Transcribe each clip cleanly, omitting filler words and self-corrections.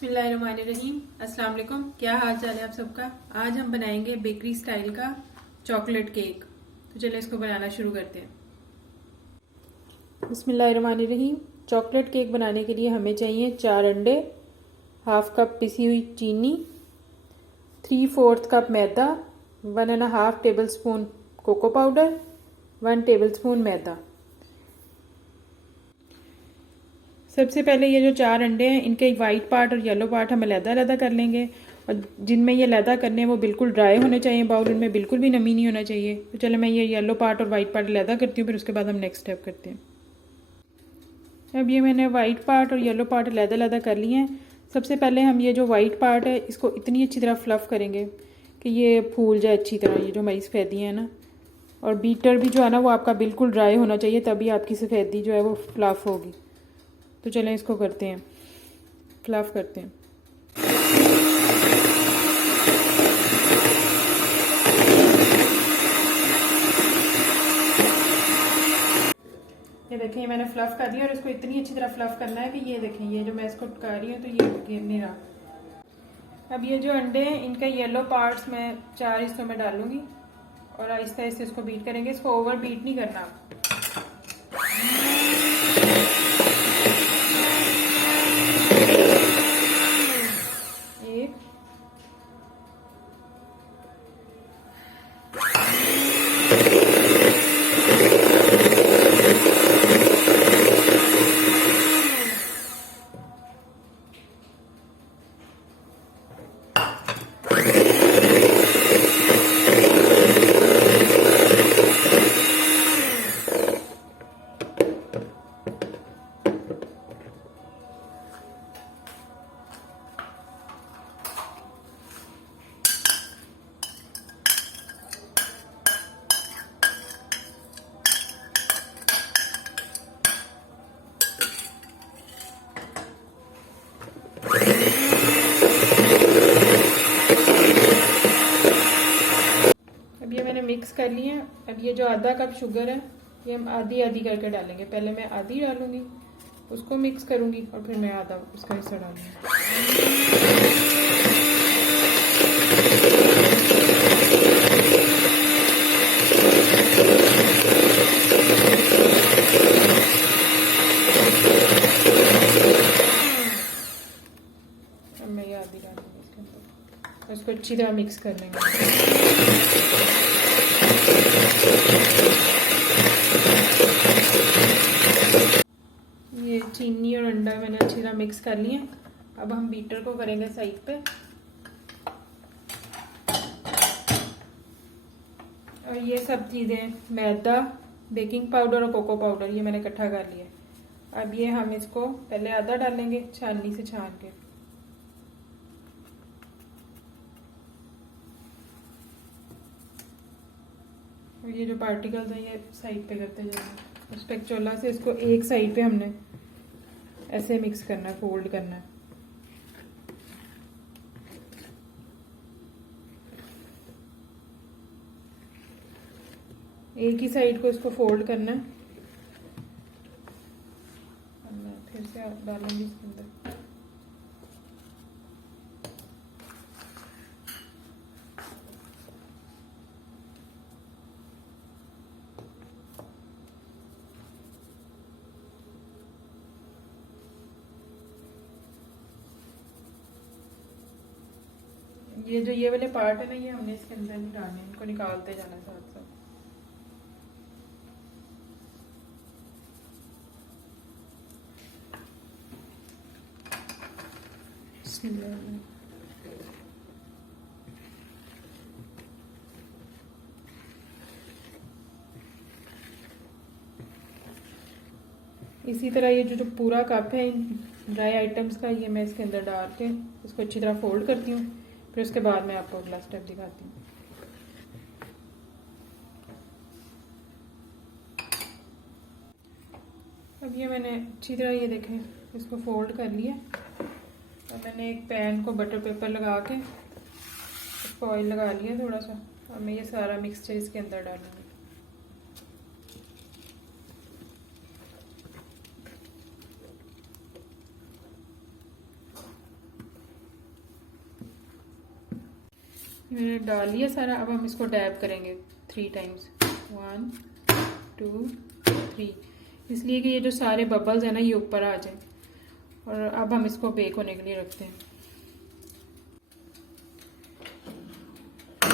बिस्मिल्लाहिर्रहमानिर्रहीम। अस्सलाम वालेकुम। क्या हाल चाल है आप सबका। आज हम बनाएंगे बेकरी स्टाइल का चॉकलेट केक। तो चलिए इसको बनाना शुरू करते हैं। बिस्मिल्लाहिर्रहमानिर्रहीम। चॉकलेट केक बनाने के लिए हमें चाहिए 4 अंडे, हाफ कप पिसी हुई चीनी, 3/4 कप मैदा, 1.5 tablespoon cocoa powder, 1 tablespoon मैदा। सबसे पहले ये जो 4 अंडे हैं इनके वाइट पार्ट और येलो पार्ट हम अलग-अलग कर लेंगे, और जिनमें ये अलग करने हैं वो बिल्कुल ड्राई होने चाहिए बाउल, उनमें बिल्कुल भी नमी नहीं होना चाहिए। तो चलो मैं ये येलो पार्ट और वाइट पार्ट अलग करती हूँ, फिर उसके बाद हम नेक्स्ट स्टेप करते हैं। अब ये मैंने वाइट पार्ट और येलो पार्ट अलग कर लिए हैं। सबसे पहले हम ये जो वाइट पार्ट है इसको इतनी अच्छी तरह फ्लफ़ करेंगे कि ये फूल जाए अच्छी तरह, ये जो हमारी सफ़ेदी है ना। और बीटर भी जो है ना वो आपका बिल्कुल ड्राई होना चाहिए, तभी आपकी सफ़ेदी जो है वो फ्लफ़ होगी। तो चलें इसको करते हैं, फ्लफ़ करते हैं। ये देखें मैंने फ्लफ़ कर दिया, और इसको इतनी अच्छी तरह फ्लफ़ करना है कि ये देखें ये जो मैं इसको टका रही हूँ तो ये गिर नहीं रहा। अब ये जो अंडे हैं इनका येलो पार्ट्स मैं 4 हिस्सों में डालूंगी, और आहिस्ता आहिस्ता इसको बीट करेंगे। इसको ओवर बीट नहीं करना। एक, अब ये मैंने मिक्स कर लिए हैं। अब ये जो आधा कप शुगर है ये हम आधी आधी करके डालेंगे। पहले मैं आधी डालूंगी, उसको मिक्स करूंगी, और फिर मैं आधा उसका हिस्सा डालूंगी। अब मैं ये आधी डालूंगी इसके अंदर, उसको अच्छी तरह मिक्स कर लेंगे। ये चीनी और अंडा मैंने अच्छी तरह मिक्स कर लिए। अब हम बीटर को करेंगे साइड पे, और ये सब चीज़ें मैदा, बेकिंग पाउडर और कोको पाउडर ये मैंने इकट्ठा कर लिया। अब ये हम इसको पहले आधा डालेंगे छाननी से छान के। और ये जो पार्टिकल्स हैं ये साइड पे करते जाएंगे। स्पैचुला से इसको एक साइड पे हमने ऐसे मिक्स करना है, फोल्ड करना है। एक ही साइड को इसको फोल्ड करना है। मैं फिर से डालूंगी इसके अंदर। ये जो ये वाले पार्ट है ना ये हमने इसके अंदर नहीं डालने, इनको निकालते जाना साथ साथ। इसी तरह ये जो पूरा कप है इन ड्राई आइटम्स का, ये मैं इसके अंदर डाल के इसको अच्छी तरह फोल्ड करती हूँ। फिर उसके बाद मैं आपको अगला स्टेप दिखाती हूँ। अब ये मैंने अच्छी तरह ये देखें इसको फोल्ड कर लिया, और मैंने एक पैन को बटर पेपर लगा के इसको ऑयल लगा लिया थोड़ा सा, और मैं ये सारा मिक्सचर इसके अंदर डालूंगी। मैंने डाल लिया सारा। अब हम इसको डैब करेंगे 3 टाइम्स, 1 2 3, इसलिए कि ये जो सारे बबल्स हैं ना ये ऊपर आ जाए। और अब हम इसको बेक होने के लिए रखते हैं।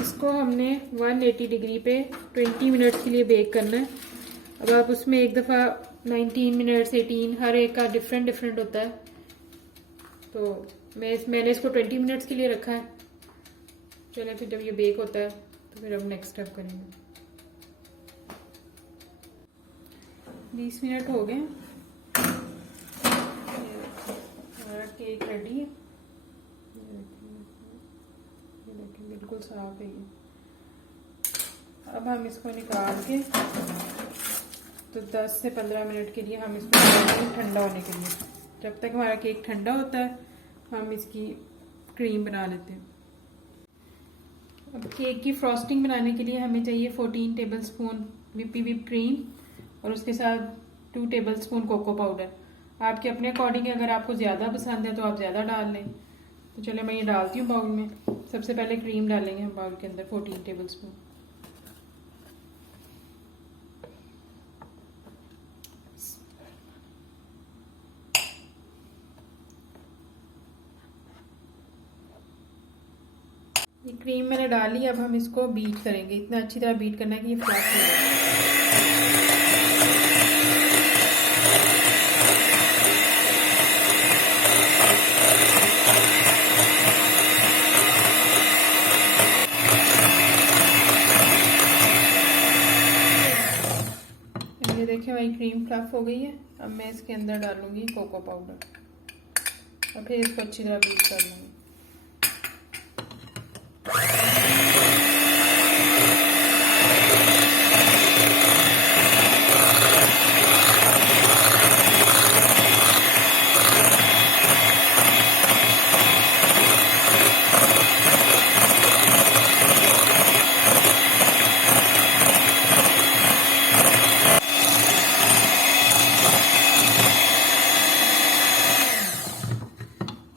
इसको हमने 180 डिग्री पे 20 मिनट्स के लिए बेक करना है। अब आप उसमें एक दफ़ा 19 मिनट्स, 18, हर एक का डिफरेंट होता है। तो मैंने इसको 20 मिनट्स के लिए रखा है। चलिए फिर जब ये बेक होता है तो फिर हम नेक्स्ट स्टेप करेंगे। 20 मिनट हो गए, हमारा केक रेडी है। ये देखिए बिल्कुल साफ है ये। अब हम इसको निकाल के तो 10 से 15 मिनट के लिए हम इसको ठंडा होने के लिए, जब तक हमारा केक ठंडा होता है हम इसकी क्रीम बना लेते हैं। अब केक की फ्रॉस्टिंग बनाने के लिए हमें चाहिए 14 टेबलस्पून whip क्रीम और उसके साथ 2 टेबलस्पून कोको पाउडर। आपके अपने अकॉर्डिंग अगर आपको ज़्यादा पसंद है तो आप ज़्यादा डाल लें। तो चलो मैं ये डालती हूँ बाउल में। सबसे पहले क्रीम डालेंगे हम बाउल के अंदर 14 टेबलस्पून। ये क्रीम मैंने डाली। अब हम इसको बीट करेंगे, इतना अच्छी तरह बीट करना है कि ये फ्लैट हो जाए। ये देखिए भाई क्रीम फ्लफ हो गई है। अब मैं इसके अंदर डालूंगी कोको पाउडर और फिर इसको अच्छी तरह बीट कर लूँगी।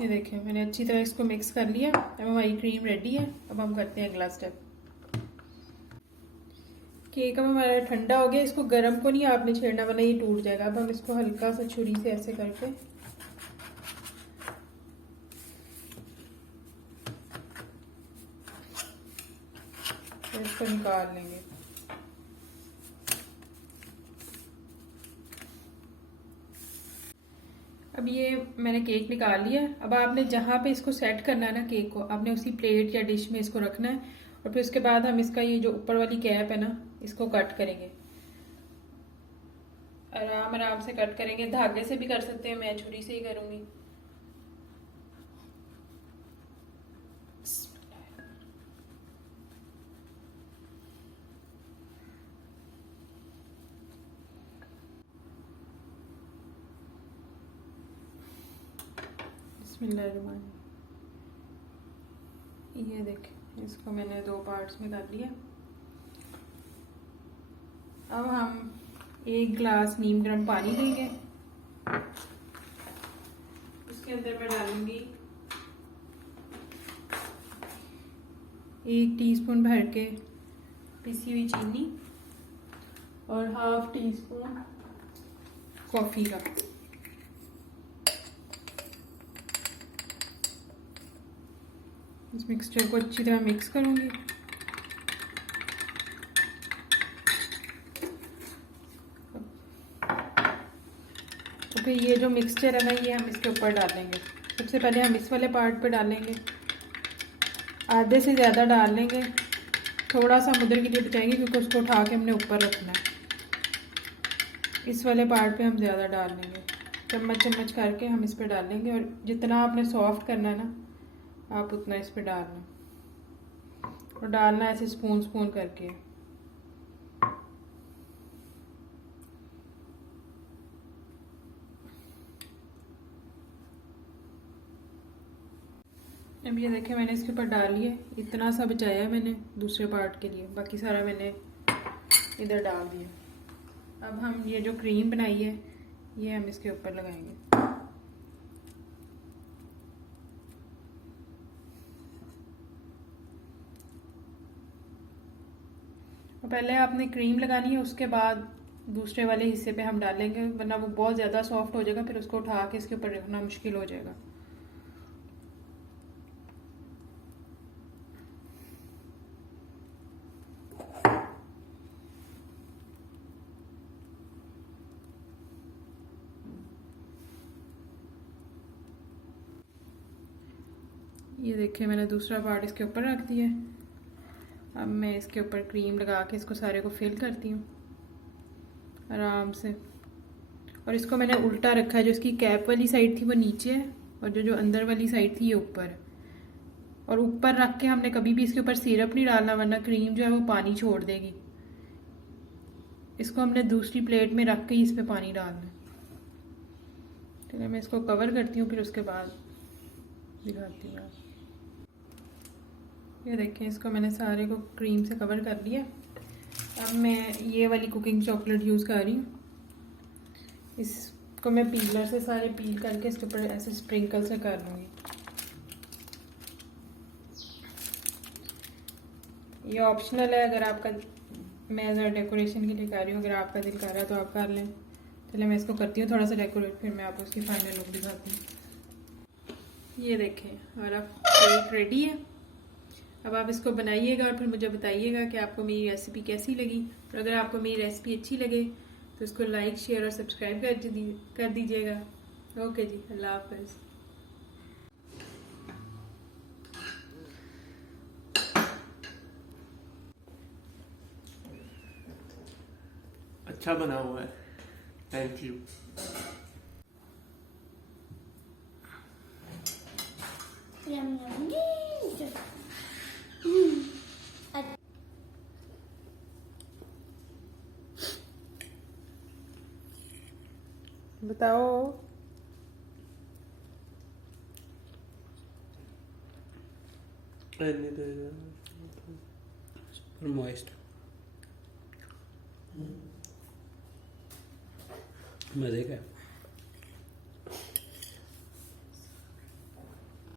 ये देखिए मैंने अच्छी तरह इसको मिक्स कर लिया। अब हमारी क्रीम रेडी है। अब हम करते हैं अगला स्टेप। केक अब हमारा ठंडा हो गया। इसको गर्म को नहीं आपने छेड़ना वरना ये टूट जाएगा। अब हम इसको हल्का सा छुरी से ऐसे करके तो इसको निकाल लेंगे। अब ये मैंने केक निकाल लिया। अब आपने जहाँ पे इसको सेट करना है ना केक को, आपने उसी प्लेट या डिश में इसको रखना है। और फिर उसके बाद हम इसका ये जो ऊपर वाली कैप है ना इसको कट करेंगे। आराम आराम से कट करेंगे। धागे से भी कर सकते हैं, मैं छुरी से ही करूँगी। बिस्मिल्लाहिर्रहमानिर्रहीम। ये देखें इसको मैंने 2 पार्ट्स में कर लिया। अब हम 1 गिलास नीम गर्म पानी लेंगे। उसके अंदर मैं डालूंगी 1 टीस्पून भर के पिसी हुई चीनी और ½ टीस्पून कॉफ़ी का। इस मिक्सचर को अच्छी तरह मिक्स करूंगी। तो फिर ये जो मिक्सचर है ना ये हम इसके ऊपर डालेंगे। सबसे पहले हम इस वाले पार्ट पे डालेंगे, आधे से ज़्यादा डाल लेंगे। थोड़ा सा हम उधर के लिए बचाएंगे क्योंकि उसको उठा के हमने ऊपर रखना है। इस वाले पार्ट पे हम ज़्यादा डाल लेंगे। चम्मच चम्मच करके हम इस पे डालेंगे और जितना आपने सॉफ्ट करना है ना आप उतना इस पे डालना और डालना ऐसे स्पून स्पून करके। अब ये देखें मैंने इसके ऊपर डाल लिया। इतना सा बचाया है मैंने दूसरे पार्ट के लिए, बाकी सारा मैंने इधर डाल दिया। अब हम ये जो क्रीम बनाई है ये हम इसके ऊपर लगाएंगे। पहले आपने क्रीम लगानी है, उसके बाद दूसरे वाले हिस्से पे हम डालेंगे, वरना वो बहुत ज़्यादा सॉफ्ट हो जाएगा, फिर उसको उठा के इसके ऊपर रखना मुश्किल हो जाएगा। ये देखिए मैंने दूसरा पार्ट इसके ऊपर रख दिया है। अब मैं इसके ऊपर क्रीम लगा के इसको सारे को फिल करती हूँ आराम से। और इसको मैंने उल्टा रखा है, जो इसकी कैप वाली साइड थी वो नीचे है और जो अंदर वाली साइड थी ये ऊपर है। और ऊपर रख के हमने कभी भी इसके ऊपर सिरप नहीं डालना, वरना क्रीम जो है वो पानी छोड़ देगी। इसको हमने दूसरी प्लेट में रख के ही इस पर पानी डालना है। चलिए मैं इसको कवर करती हूँ, फिर उसके बाद दिखाती हूँ। ये देखें, इसको मैंने सारे को क्रीम से कवर कर लिया। अब मैं ये वाली कुकिंग चॉकलेट यूज़ कर रही हूँ। इसको मैं पीलर से सारे पील करके इसके ऊपर ऐसे स्प्रिंकल से कर लूँगी। ये ऑप्शनल है, अगर आपका, मैं ज़रा डेकोरेशन के लिए कर रही हूँ, अगर आपका दिल कर रहा है तो आप कर लें। चलिए मैं इसको करती हूँ थोड़ा सा डेकोरेट, फिर मैं आपको उसकी फाइनल लुक दिखाती हूँ। ये देखें हमारा केक रेडी है। अब आप इसको बनाइएगा और फिर मुझे बताइएगा कि आपको मेरी रेसिपी कैसी लगी। और अगर आपको मेरी रेसिपी अच्छी लगे तो इसको लाइक, शेयर और सब्सक्राइब कर दीजिएगा। ओके जी, अल्लाह हाफ़िज़। अच्छा बना हुआ है, थैंक यू। बताओ। मॉइस्ट मज़े का।